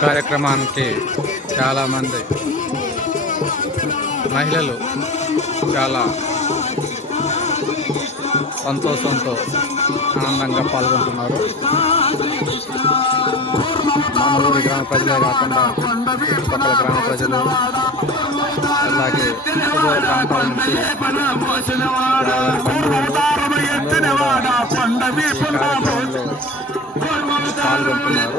కార్యక్రమానికి చాలామంది మహిళలు చాలా సంతోషంతో ఆనందంగా పాల్గొంటున్నారు. మన ఊరి గ్రామ ప్రజలే కాకుండా చుట్టుపక్కల గ్రామ ప్రజలు అలాగే సుదూర ప్రాంతాల నుంచి బంధువులు అందరూ ఈ కార్యక్రమంలో పాల్గొంటున్నారు.